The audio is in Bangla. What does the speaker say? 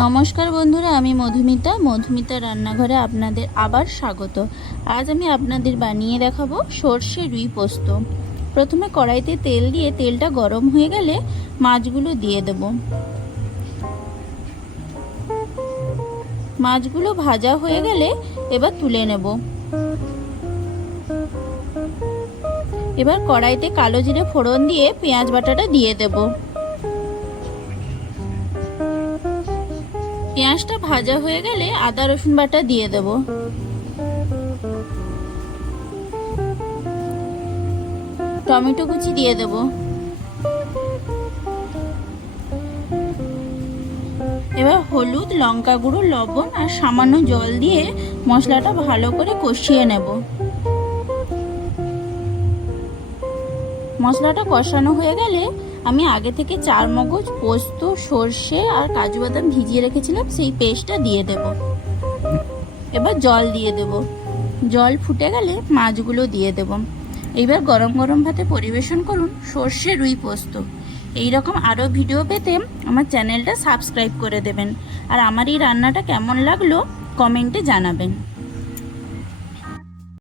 নমস্কার বন্ধুরা, আমি মধুমিতা। মধুমিতা রান্নাঘরে আপনাদের আবার স্বাগত। আজ আমি আপনাদের বানিয়ে দেখাবো সর্ষে রুই পোস্ত। প্রথমে কড়াইতে তেল দিয়ে তেলটা গরম হয়ে গেলে মাছগুলো দিয়ে দেব। মাছগুলো ভাজা হয়ে গেলে এবার তুলে নেব। এবার কড়াইতে কালো জিরে ফোড়ন দিয়ে পেঁয়াজ বাটাটা দিয়ে দেবো। পেঁয়াজটা ভাজা হয়ে গেলে আদা, রসুন বাটা দিয়ে দেব। টমেটো কুচি দিয়ে দেব। এবার হলুদ, লঙ্কা গুঁড়ো, লবণ আর সামান্য জল দিয়ে মশলাটা ভালো করে কষিয়ে নেব। মশলাটা কষানো হয়ে গেলে আমি আগে থেকে চার মগজ পোস্ত, সর্ষে আর কাজু বাদাম ভিজিয়ে রেখেছিলাম, সেই পেস্টটা দিয়ে দেব। এবার জল দিয়ে দেব। জল ফুটে গেলে মাছগুলো দিয়ে দেব। এইবার গরম গরম ভাতে পরিবেশন করুন সর্ষে রুই পোস্ত। এই রকম আরও ভিডিও পেতে আমার চ্যানেলটা সাবস্ক্রাইব করে দেবেন। আর আমার এই রান্নাটা কেমন লাগল কমেন্টে জানাবেন।